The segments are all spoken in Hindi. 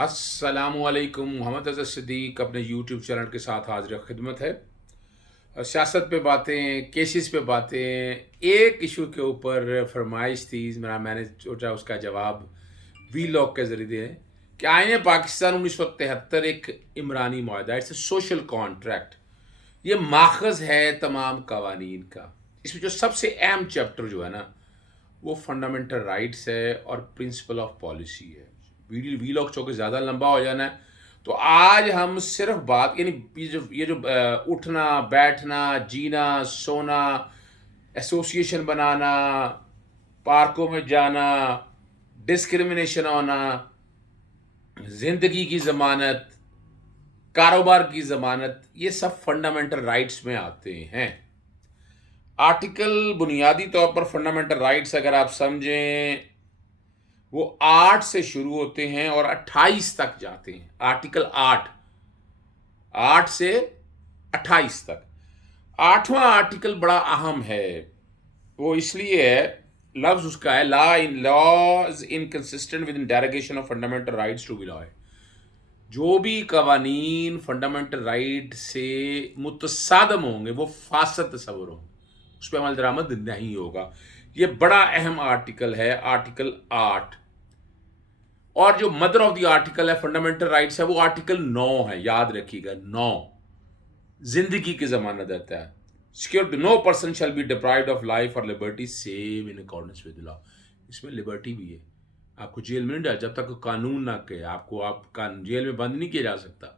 अस्सलामुअलैकुम। मोहम्मद अज़हर सिद्दीक अपने यूट्यूब चैनल के साथ हाजिर खिदमत है। सियासत पे बातें, केसेस पे बातें। एक इशू के ऊपर फरमाइश थी, मैंने सोचा उसका जवाब वीलॉग के ज़रिए दें कि आईन पाकिस्तान 1973 एक इमरानी मुआहदा, इट्स ए सोशल कॉन्ट्रैक्ट। ये माखज़ है तमाम कवानीन का। इसमें जो सबसे अहम चैप्टर जो है ना, वो फंडामेंटल राइट्स है और प्रिंसिपल ऑफ पॉलिसी है। वीलॉग चूँकि ज़्यादा लंबा हो जाना है, तो आज हम सिर्फ बात यानी ये जो उठना बैठना जीना सोना, एसोसिएशन बनाना, पार्कों में जाना, डिस्क्रिमिनेशन होना, जिंदगी की ज़मानत, कारोबार की ज़मानत, ये सब फंडामेंटल राइट्स में आते हैं। आर्टिकल बुनियादी तौर पर फंडामेंटल राइट्स अगर आप समझें, वो 8 से शुरू होते हैं और 28 तक जाते हैं। आर्टिकल 8 से 28 तक। 8वां आर्टिकल बड़ा अहम है। वो इसलिए है, लफ्ज उसका है law is inconsistent with in derogation of fundamental rights to be law. जो भी कवानीन फंडामेंटल राइट से मुतसादम होंगे वो फासद तस्वर होंगे, उस पर अमल दरामद नहीं होगा। ये बड़ा अहम आर्टिकल है, आर्टिकल 8। और जो मदर ऑफ द आर्टिकल है फंडामेंटल राइट्स है, वो आर्टिकल 9 है, याद रखिएगा 9। जिंदगी की जमानत देता है, secure no person shall be deprived of life और liberty save in accordance with law. इसमें लिबर्टी भी है। आपको जेल में नहीं डाल जब तक कानून ना कहे। आप जेल में बंद नहीं किया जा सकता,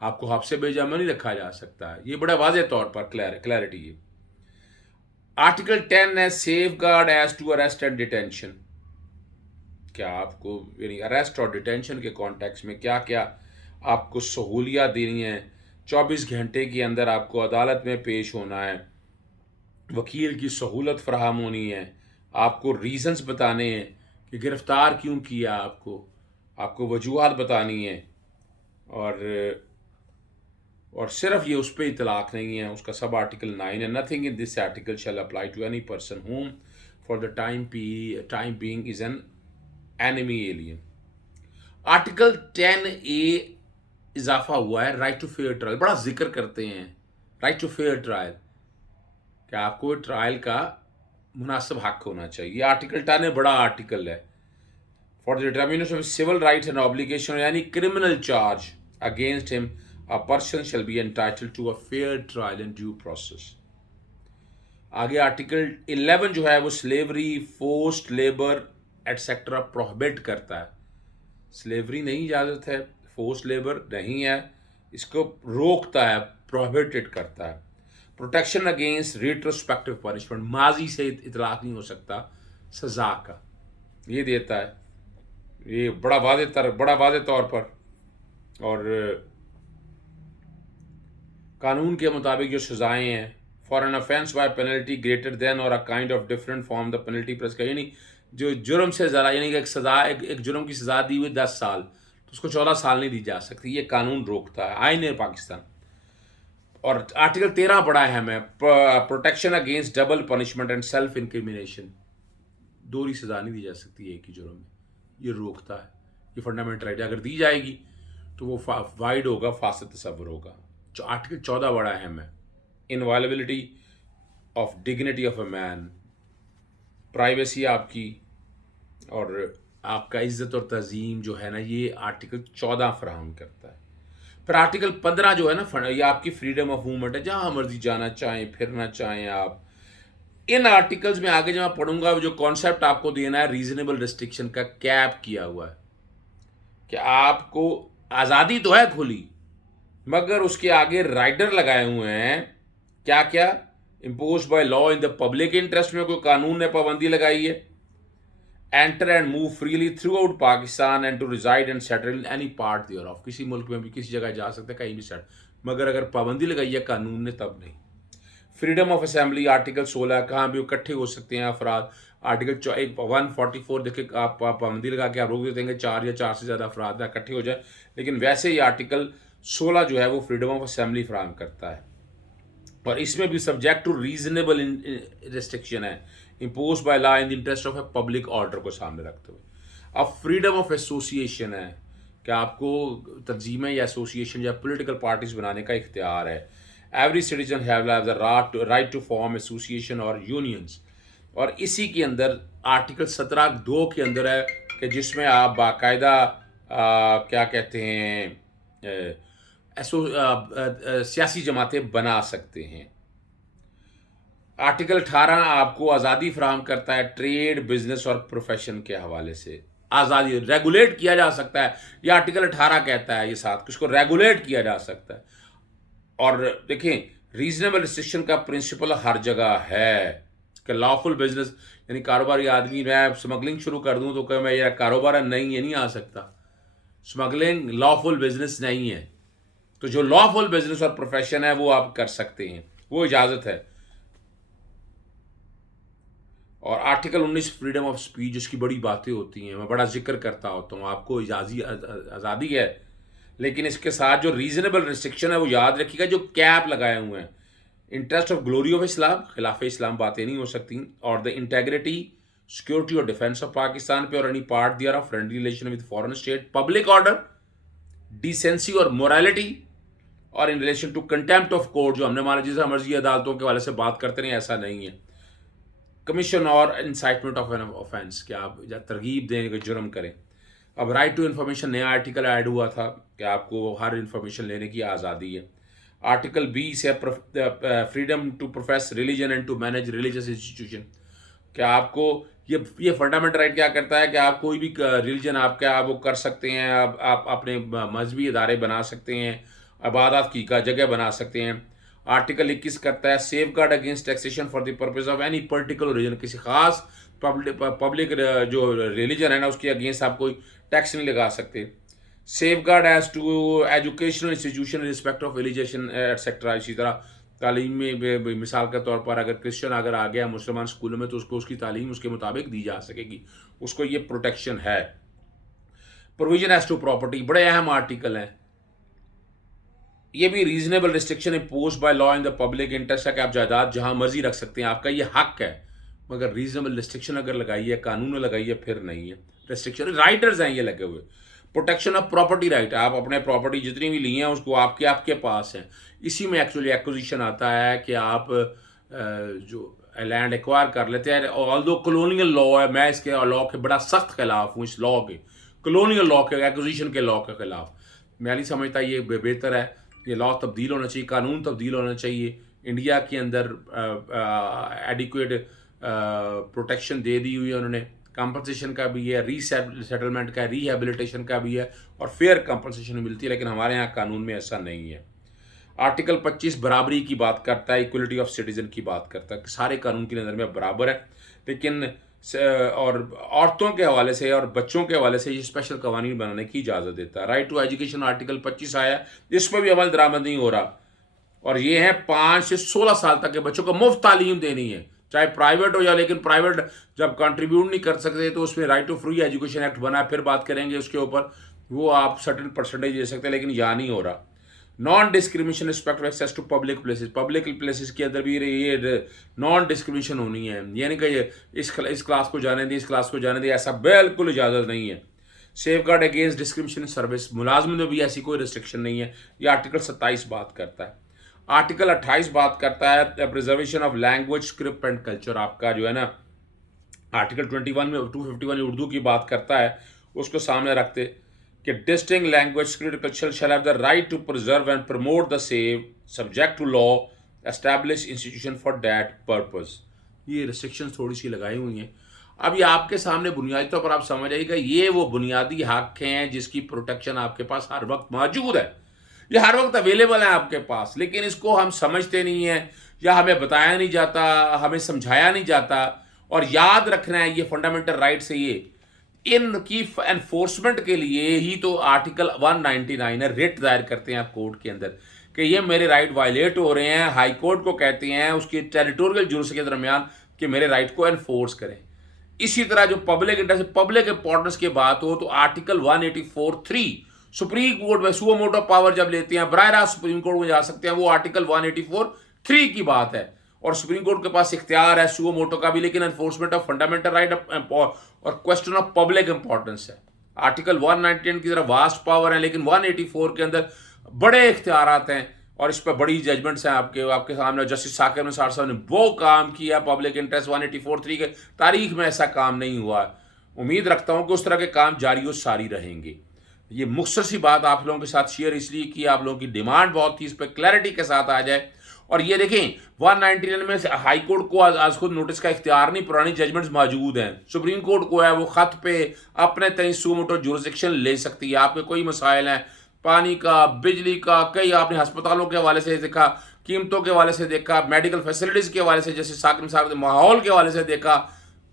आपको हफ्से बेजामा नहीं रखा जा सकता है। ये बड़ा वाज़ेह तौर पर क्लैरिटी है। आर्टिकल 10 है safeguard as to arrest and detention. क्या आपको यानी अरेस्ट और डिटेंशन के कॉन्टेक्स्ट में क्या क्या आपको सहूलियात देनी है। 24 घंटे के अंदर आपको अदालत में पेश होना है, वकील की सहूलत फराहम होनी है, आपको रीज़न्स बताने हैं कि गिरफ़्तार क्यों किया, आपको वजूहात बतानी है। और सिर्फ ये उस पर इतलाक़ नहीं है, उसका सब आर्टिकल 9 है। Nothing in this article shall apply to any person home for the time being is an enemy alien. Article 10A इजाफा हुआ है राइट टू फेयर ट्रायल। बड़ा जिक्र करते हैं राइट टू फेयर ट्रायल, कि आपको ट्रायल का मुनासिब हक होना चाहिए। आर्टिकल 10 है, बड़ा आर्टिकल है। For the determination of civil rights and obligation यानी criminal charge against him a person shall be entitled to a fair trial and due process. आगे आर्टिकल 11 जो है वो slavery, forced labour etcetera prohibit करता है। स्लेवरी नहीं इजाज़त है, फोर्स लेबर नहीं है, इसको रोकता है, प्रोहिबिटेड करता है। प्रोटेक्शन अगेंस्ट रिट्रोस्पेक्टिव पनिशमेंट, माजी से इतलाक़ नहीं हो सकता सज़ा का, ये देता है। ये बड़ा वाज़ेह तौर पर। और कानून के मुताबिक जो सज़ाएँ हैं, for an offence by penalty greater than or a kind of different form the penalty prescribe, यानी जो जुर्म से ज़्यादा, यानी कि एक जुर्म की सज़ा दी हुई 10 साल, तो उसको 14 साल नहीं दी जा सकती। ये कानून रोकता है आईन पाकिस्तान। और आर्टिकल 13 बड़ा अहम है, protection against double punishment and self incrimination. दोहरी सज़ा नहीं दी जा सकती एक ही जुर्म में, ये रोकता है। ये फंडामेंटल राइट अगर दी जाएगी तो वो वाइड होगा, फासिद तस्वर होगा। जो आर्टिकल 14 बड़ा अहम है, inviolability of dignity of a man, privacy आपकी और आपका इज़्ज़त और तज़ीम जो है ना, ये आर्टिकल 14 फराहम करता है। फिर आर्टिकल 15 जो है ना, ये आपकी फ्रीडम ऑफ मूवमेंट है, जहाँ मर्जी जाना चाहें, फिरना चाहें आप। इन आर्टिकल्स में आगे जब मैं पढ़ूंगा, जो कॉन्सेप्ट आपको देना है रीजनेबल रिस्ट्रिक्शन का, कैप किया हुआ है कि आपको आज़ादी तो है खुली, मगर उसके आगे राइडर लगाए हुए हैं। क्या क्या? Impose by law in the public interest में कोई कानून ने पाबंदी लगाई है। Enter and move freely throughout Pakistan and to reside and settle in any part thereof, किसी मुल्क में भी किसी जगह जा सकते हैं, कहीं भी सेट, मगर अगर पाबंदी लगाई है कानून ने तब नहीं। फ्रीडम ऑफ असेंबली आर्टिकल 16, कहाँ भी इकट्ठे हो सकते हैं अफराद। आर्टिकल 144 देखिए, आप पाबंदी लगा के आप रोक देते हैं 4 या 4 से ज़्यादा अफराद इकट्ठे हो जाए, लेकिन वैसे ही आर्टिकल 16 जो है वो फ्रीडम ऑफ असेंबली फराहम करता है। और इसमें भी सब्जेक्ट टू रीजनेबल रिस्ट्रिक्शन है, impose by law in the interest of a public order को सामने रखते हुए। अब फ्रीडम ऑफ एसोसिएशन है कि आपको तंजीमें या एसोसिएशन या पॉलिटिकल पार्टीज बनाने का इख्तियार है। Every citizen have the right to form association और यूनियंस, और इसी के अंदर आर्टिकल 17(2) के अंदर है कि जिसमें आप बाकायदा क्या कहते हैं सियासी जमातें बना सकते हैं। आर्टिकल 18 आपको आज़ादी फराहम करता है ट्रेड, बिजनेस और प्रोफेशन के हवाले से। आज़ादी रेगुलेट किया जा सकता है, यह आर्टिकल 18 कहता है, ये साथ किसको रेगुलेट किया जा सकता है। और देखें, रीजनेबल रिस्ट्रिक्शन का प्रिंसिपल हर जगह है कि लॉफुल बिजनेस, यानी कारोबारी आदमी, मैं स्मगलिंग शुरू कर दूं तो क्या मैं ये कारोबार है? नहीं, ये नहीं आ सकता। स्मगलिंग लॉफुल बिजनेस नहीं है। तो जो लॉफुल बिजनेस और प्रोफेशन है वो आप कर सकते हैं, वो इजाज़त है। और आर्टिकल 19 फ्रीडम ऑफ स्पीच, जिसकी बड़ी बातें होती हैं, मैं बड़ा जिक्र करता होता हूँ, आपको आज़ादी है, लेकिन इसके साथ जो रीजनेबल रिस्ट्रिक्शन है वो याद रखिएगा, जो कैप लगाए हुए हैं। Interest of glory of Islam, खिलाफ इस्लाम बातें नहीं हो सकती, और द इंटेग्रिटी, सिक्योरिटी और डिफेंस ऑफ पाकिस्तान पे और any part thereof friendly relation with foreign state, public order, decency और मोरालिटी, और in relation to contempt of court, जो हमने मान लीजिए मर्जी अदालतों के वाले से बात करते नहीं, ऐसा नहीं है। कमीशन और इंसाइटमेंट ऑफ एन ऑफेंस, कि आप या तरगीब देने के जुर्म करें। अब राइट टू इन्फॉर्मेशन नया आर्टिकल ऐड हुआ था कि आपको हर इन्फॉर्मेशन लेने की आज़ादी है। आर्टिकल 20 है freedom to profess religion and to manage religious institution, कि आपको ये फंडामेंटल राइट क्या करता है कि आप कोई भी रिलीजन आपका आप वो कर सकते हैं, आप अपने मजहबी इदारे बना सकते हैं, इबादत की का जगह बना सकते हैं। आर्टिकल 21 करता है safeguard against taxation for the purpose of any particular religion, किसी खास पब्लिक जो रिलीजन है ना उसके अगेंस्ट आप कोई टैक्स नहीं लगा सकते। Safeguard as to educational institution respect of religion etcetera. इसी तरह तालीम में मिसाल के तौर पर अगर क्रिश्चियन अगर आ गया मुसलमान स्कूलों में तो उसको उसकी तालीम उसके मुताबिक दी जा सकेगी, उसको ये प्रोटेक्शन है। प्रोविजन एज टू प्रॉपर्टी, बड़े अहम आर्टिकल हैं। ये भी reasonable restriction impose by law in the public interest है कि आप जायदाद जहां मर्जी रख सकते हैं, आपका ये हक है, मगर रीजनेबल रिस्ट्रिक्शन अगर लगाई है, कानून ने लगाई है, फिर नहीं है। रिस्ट्रिक्शन राइटर्स हैं ये लगे हुए। प्रोटेक्शन ऑफ प्रॉपर्टी राइट, आप अपने प्रॉपर्टी जितनी भी ली हैं उसको आपके पास हैं। इसी में एक्चुअली एक्विजिशन आता है कि आप जो लैंड एक्वायर कर लेते हैं। ऑल्दो कॉलोनियल लॉ है, मैं इसके लॉ के बड़ा सख्त खिलाफ हूँ, इस लॉ के, कॉलोनियल लॉ के, एक्विजिशन के लॉ के खिलाफ। मैं नहीं समझता ये बेहतर है, ये लॉ तब्दील होना चाहिए, कानून तब्दील होना चाहिए। इंडिया के अंदर एडिक्वेट प्रोटेक्शन दे दी हुई है उन्होंने, कंपनसेशन का भी है, रीसेटलमेंट का है, रिहेबिलिटेशन का भी है, और फेयर कंपनसेशन मिलती है, लेकिन हमारे यहाँ कानून में ऐसा नहीं है। आर्टिकल 25 बराबरी की बात करता है, इक्वलिटी ऑफ सिटीजन की बात करता है कि सारे कानून की नज़र में बराबर है, लेकिन और औरतों के हवाले से और बच्चों के हवाले से ये स्पेशल कवानीन बनाने की इजाज़त देता है। राइट टू एजुकेशन आर्टिकल 25 आया, इस पर भी अमल दरामद नहीं हो रहा, और ये है 5 से 16 साल तक के बच्चों को मुफ्त तालीम देनी है, चाहे प्राइवेट हो या, लेकिन प्राइवेट जब कंट्रीब्यूट नहीं कर सकते तो उसमें right to free education act बना है, फिर बात करेंगे उसके ऊपर, वो आप सर्टेन परसेंटेज दे सकते हैं, लेकिन यहाँ नहीं हो रहा। Non discrimination respect access to public places के अंदर भी ये नॉन डिस्क्रिमिनेशन होनी है, यानी कि इस क्लास को जाने दें, इस क्लास को जाने दें, ऐसा बिल्कुल इजाज़त नहीं है। Safeguard against discrimination service, मुलाजमत में भी ऐसी कोई रिस्ट्रिक्शन नहीं है, ये आर्टिकल 27 बात करता है। आर्टिकल 28 बात करता है preservation of language, script and culture, आपका जो है ना आर्टिकल 21 में 251 उर्दू की बात करता है, उसको सामने रखते कि distinct language, script, culture shall have the right to preserve and promote the same subject to law establish institution for that purpose. ये रिस्ट्रिक्शन थोड़ी सी लगाई हुई हैं। अब ये आपके सामने बुनियादी तौर पर आप समझ आइएगा, ये वो बुनियादी हक हैं जिसकी प्रोटेक्शन आपके पास हर वक्त मौजूद है, ये हर वक्त अवेलेबल है आपके पास, लेकिन इसको हम समझते नहीं हैं, या हमें बताया नहीं जाता, हमें समझाया नहीं जाता। और याद रखना है, ये फंडामेंटल राइट्स है, ये इनकी एनफोर्समेंट के लिए ही तो आर्टिकल 199 है, रिट दायर करते हैं आप कोर्ट के अंदर कि ये मेरे राइट वायलेट हो रहे हैं, हाई कोर्ट को कहते हैं उसके टेरिटोरियल जुरिस के दरमियान कि मेरे राइट को एनफोर्स करें। इसी तरह जो पब्लिक इंटरेस्ट, पब्लिक इंपॉर्टेंस की बात हो तो आर्टिकल 184(3) सुप्रीम कोर्ट में सुओ मोटो पावर जब लेते हैं, बराह रास्त सुप्रीम कोर्ट में जा सकते हैं, वो आर्टिकल 184(3) की बात है, और सुप्रीम कोर्ट के पास इख्तियार है सुओ मोटो का भी, लेकिन एनफोर्समेंट ऑफ फंडामेंटल राइट और क्वेश्चन ऑफ पब्लिक इंपॉर्टेंस है। आर्टिकल 199 की तरह वास्ट पावर है, लेकिन 184 के अंदर बड़े इख्तियारात हैं और इस पर बड़ी जजमेंट्स हैं आपके आपके सामने। जस्टिस साकिब निसार साहब ने वो काम किया, पब्लिक इंटरेस्ट 184(3) के तारीख में ऐसा काम नहीं हुआ। उम्मीद रखता हूँ कि उस तरह के काम जारी और सारी रहेंगे। ये मुख्तसर सी बात आप लोगों के साथ शेयर इसलिए की, आप लोगों की डिमांड बहुत थी, इस पर क्लैरिटी के साथ आ जाए। और ये देखें 199 में से हाई कोर्ट को आज खुद नोटिस का इख्तियार नहीं, पुरानी जजमेंट्स मौजूद हैं। सुप्रीम कोर्ट को है वो ख़त पे अपने तय सू मोटो जुरिस्डिक्शन ले सकती है। आपके कोई मसाइल हैं पानी का, बिजली का, कई आपने अस्पतालों के हवाले से देखा, कीमतों के हवाले से देखा, मेडिकल फैसिलिटीज़ के हवाले से, जैसे साकिब साहब ने माहौल के हवाले से देखा,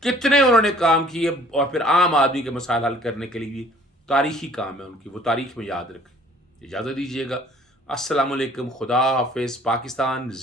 कितने उन्होंने काम किए। और फिर आम आदमी के मसाइल हल करने के लिए भी तारीखी काम है उनकी, वो तारीख में याद रखें। इजाज़त दीजिएगा। अस्सलाम वालेकुम, खुदा हाफिज़, पाकिस्तान।